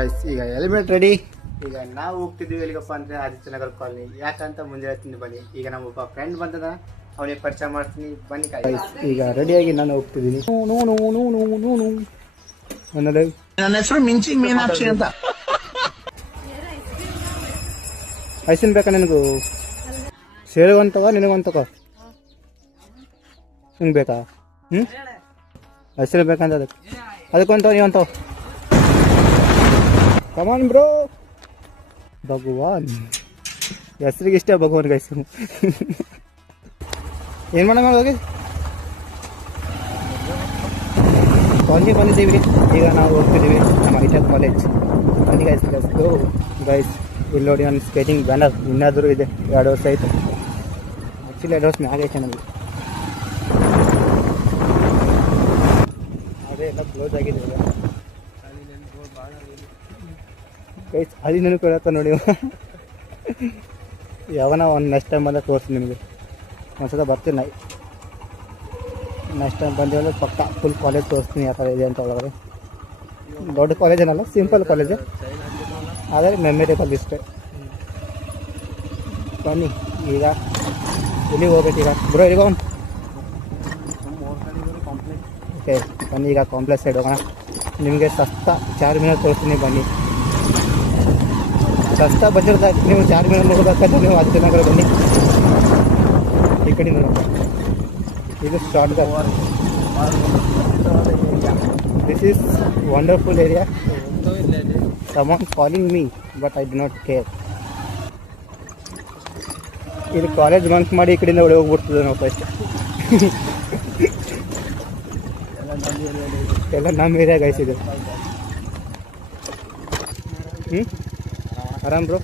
Guys ಈಗ helmet ready. ಈಗ ನಾವು ಹೋಗ್ತಿದ್ವಿ ಎಲ್ಲಿಗಪ್ಪ ಅಂದರೆ ಆದಿತ್ಯನಗರ ಕಾಲನಿ. ಯಾಕಂತ ಮುಂದೆ ಹೇಳ್ತೀನಿ ಬನ್ನಿ. ಈಗ ನಮ್ಮ ಒಬ್ಬ ಫ್ರೆಂಡ್ ಬಂದದ, ಅವನಿಗೆ ಪರಿಚಯ ಮಾಡ್ತೀನಿ ಬನ್ನಿ. ಗೈಸ್ ಈಗ ರೆಡಿಯಾಗಿ ನಾನು ಹೋಗ್ತಿದ್ದೀನಿ. ನನ್ನ ಹೆಸರು ಮಿಂಚಿ ಮೀನಾಕ್ಷಿ ಅಂತ. ಐಸಿನ್ ಬೇಕಾ ನಿನಗೂ? ಸೇರಿಗಂತವ ನಿನಗಂತಕ ಹಿಂಗೆ ಬೇಕಾ? ಐಸಿನ್ ಬೇಕಂತ ಅದಕ್ಕಂತವ ನೀವಂತವ. ಕಮಾನ್ ಬ್ರೋ. ಭಗವಾನ್ ಹೆಸರಿಗೆ ಇಷ್ಟ ಭಗವಾನ್ ಗೈಸ್. ಏನು ಮಾಡೋಣ ಹೋಗಿ ಕಾಲೇಜಿಗೆ ಬಂದಿದ್ದೀವಿ. ಈಗ ನಾವು ಹೋಗ್ತಿದ್ದೀವಿ ನಮ್ಮ ಐಟೆಕ್ ಕಾಲೇಜ್. ಬನ್ನಿ ಗೈಸ್ ಗೈಸ್. ಇಲ್ಲಿ ನೋಡಿ ನನ್ನ ಸ್ಕೇಟಿಂಗ್ ಬ್ಯಾನರ್ ಇನ್ನಾದರೂ ಇದೆ. 2 ವರ್ಷ ಆಯಿತು. ಆ್ಯಕ್ಚುಲಿ 2 ವರ್ಷ ಮ್ಯಾಗ ಐತೆ ನನಗೆ. ಅದೇ ಎಲ್ಲ ಕ್ಲೋಸ್ ಆಗಿದೆ ಗೈಸ್. ಅಲ್ಲಿ ನೆನಪು ಹೇಳತ್ತ ನೋಡಿ. ಯಾವನ ಒಂದು ನೆಕ್ಸ್ಟ್ ಟೈಮ್ ಬಂದಾಗ ತೋರಿಸ್ತೀನಿ ನಿಮಗೆ. ಒಂದ್ಸಲ ಬರ್ತೀನಿ ನಾ. ನೆಕ್ಸ್ಟ್ ಟೈಮ್ ಬಂದಿದ್ರೆ ಪಕ್ಕ ಫುಲ್ ಕಾಲೇಜ್ ತೋರಿಸ್ತೀನಿ ಯಾವ ಥರ ಇದೆ ಅಂತ. ಒಳಗಡೆ ದೊಡ್ಡ ಕಾಲೇಜ್ ಏನಲ್ಲ, ಸಿಂಪಲ್ ಕಾಲೇಜ್, ಆದರೆ ಮೆಮೊರೇಬಲ್ ಇಷ್ಟೇ. ಬನ್ನಿ ಈಗ ಎಲ್ಲಿಗೆ ಹೋಗ್ಬೇಕು ಈಗ ಬ್ರೋ? ಈಗ ಓಕೆ ಬನ್ನಿ ಈಗ ಕಾಂಪ್ಲೆಕ್ಸ್ ಸೈಡ್ ಹೋಗೋಣ. ನಿಮಗೆ ಸಸ್ತಾ ಚಾರ್ಮಿನಾರ್ ತೋರಿಸ್ತೀನಿ ಬನ್ನಿ. ಸಸ್ತಾ ಬಜೆಟ್ ನೀವು ಚಾರ್ಮಿನಾರ್ ನೋಡಬೇಕಂದ್ರೆ ನೀವು ಆದಿತ್ಯನಗರ ಬನ್ನಿ. ಈ ಕಡೆ ನೋಡೋಣ. ಇದು short cut. This is wonderful area. someone calling me but I do not care. ಇದು ಕಾಲೇಜ್ ಬಂಕ್ ಮಾಡಿ ಈ ಕಡೆಯಿಂದ ಒಳಗೆ ಹೋಗ್ಬಿಡ್ತದೆ ನಾವು ಫಸ್ಟ್. ಎಲ್ಲ ನಮ್ಮ ಏರಿಯಾ ಗೈಸ್ ಇದು. ಆರಾಮ್ ಬ್ರೋ.